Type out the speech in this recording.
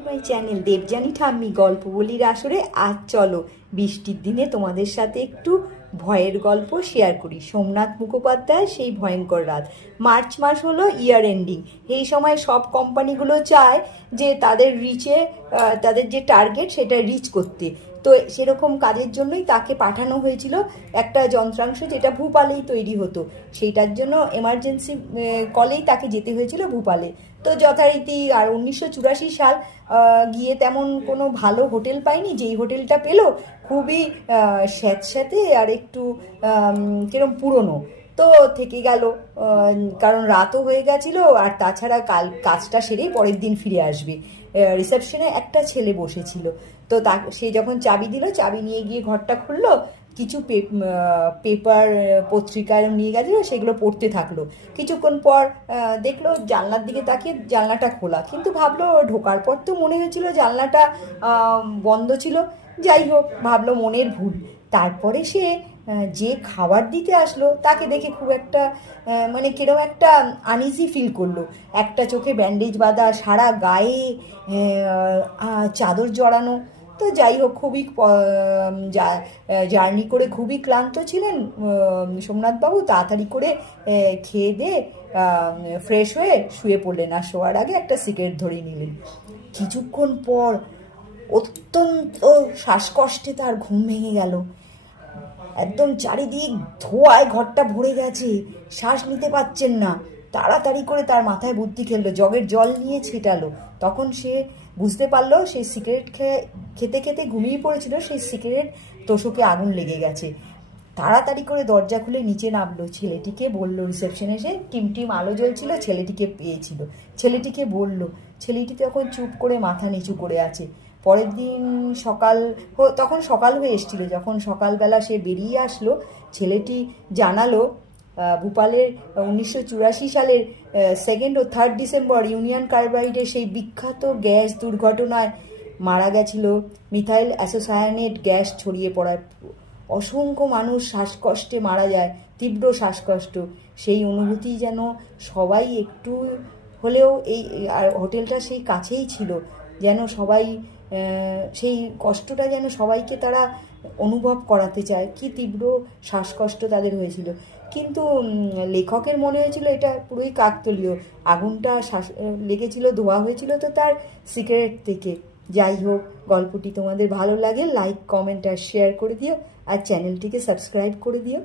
To my channel Debjani ঠাম্মি গল্প বলির আসরে। আজ চলো বৃষ্টির দিনে তোমাদের সাথে একটু ভয়ের গল্প শেয়ার করি। সোমনাথ মুখোপাধ্যায় সেই ভয়ঙ্কর রাত। মার্চ মাস হলো ইয়ার এন্ডিং। এই সময় সব কোম্পানিগুলো চায় যে তাদের তাদের যে টার্গেট সেটা রিচ করতে। তো সেরকম কাজের জন্যই তাকে পাঠানো হয়েছিল একটা যন্ত্রাংশ যেটা ভূপালেই তৈরি হতো। সেইটার জন্য এমার্জেন্সি কলেই তাকে যেতে হয়েছিল ভূপালে। তো যথারীতি আর 1984 সাল গিয়ে তেমন কোনো ভালো হোটেল পাইনি। যেই হোটেলটা পেলো খুবই স্যাঁতস্যাঁতে আর একটু কিরম পুরনো। তো থেকে গেল, কারণ রাতও হয়ে গেছিলো আর তাছাড়া কাজটা সেরেই পরের দিন ফিরে আসবে। রিসেপশনে একটা ছেলে বসেছিল। তো সে যখন চাবি দিল, চাবি নিয়ে গিয়ে ঘরটা খুললো, কিছু পেপার পত্রিকা নিয়ে গেছিলো, সেগুলো পড়তে থাকলো। কিছুক্ষণ পর দেখলো জানলার দিকে তাকিয়ে জানলাটা খোলা, কিন্তু ভাবলো ঢোকার পর তো মনে হয়েছিল জানলাটা বন্ধ ছিল। যাই হোক, ভাবলো মনের ভুল। তারপরে সে যে খাবার দিতে আসলো তাকে দেখে খুব একটা মানে কিরম একটা আনইজি ফিল করলো। একটা চোখে ব্যান্ডেজ বাঁধা, সারা গায়ে চাদর জড়ানো। তো যাই হোক, খুবই জার্নি করে খুবই ক্লান্ত ছিলেন সোমনাথবাবু। তাড়াতাড়ি করে খেয়ে দিয়ে ফ্রেশ হয়ে শুয়ে পড়লেন, আর শোয়ার আগে একটা সিগারেট ধরিয়ে নিলেন। কিছুক্ষণ পর অত্যন্ত শ্বাসকষ্টে তার ঘুম ভেঙে গেল। একদম চারিদিক ধোঁয়ায় ঘরটা ভরে গেছে, শ্বাস নিতে পারছেন না। তাড়াতাড়ি করে তার মাথায় বুদ্ধি খেললো, জগের জল নিয়ে ছিটালো। তখন সে বুঝতে পারলো সেই সিগারেট খেতে খেতে ঘুমিয়ে পড়েছিল, সেই সিগারেট তোষকে আগুন লেগে গেছে। তাড়াতাড়ি করে দরজা খুলে নিচে নামলো, ছেলেটিকে বলল, রিসেপশনে এসে টিম আলো জ্বলছিল, ছেলেটিকে পেয়েছিল। ছেলেটিকে বলল, ছেলেটি তখন চুপ করে মাথা নিচু করে আছে। পরের দিন তখন সকাল হয়ে এসেছিল। যখন সকালবেলা সে বেরিয়ে আসলো, ছেলেটি জানালো ভূপালের 1984 সালের 2 ও 3 ডিসেম্বর ইউনিয়ন কার্বাইডের সেই বিখ্যাত গ্যাস দুর্ঘটনায় মারা গেছিল মিথাইল অ্যাসোসায়ানেট গ্যাস ছড়িয়ে পড়ায়। অসংখ্য মানুষ শ্বাসকষ্টে মারা যায়, তীব্র শ্বাসকষ্ট। সেই অনুভূতি যেন সবাই একটু হলেও, আর হোটেলটা সেই কাছেই ছিল, যেন সবাই সেই কষ্টটা যেন সবাইকে তারা অনুভব করাতে চায়, কি তীব্র শ্বাসকষ্ট তাদের হয়েছিল। কিন্তু লেখকের মনে হয়েছিল এটা পুরোই কাকতালীয়। আগুনটা লেগেছিল, ধোয়া হয়েছিল তো তার সিগারেট থেকে। যাই হোক, গল্পটি তোমাদের ভালো লাগে লাইক, কমেন্ট আর শেয়ার করে দিও, আর চ্যানেলটিকে সাবস্ক্রাইব করে দিও।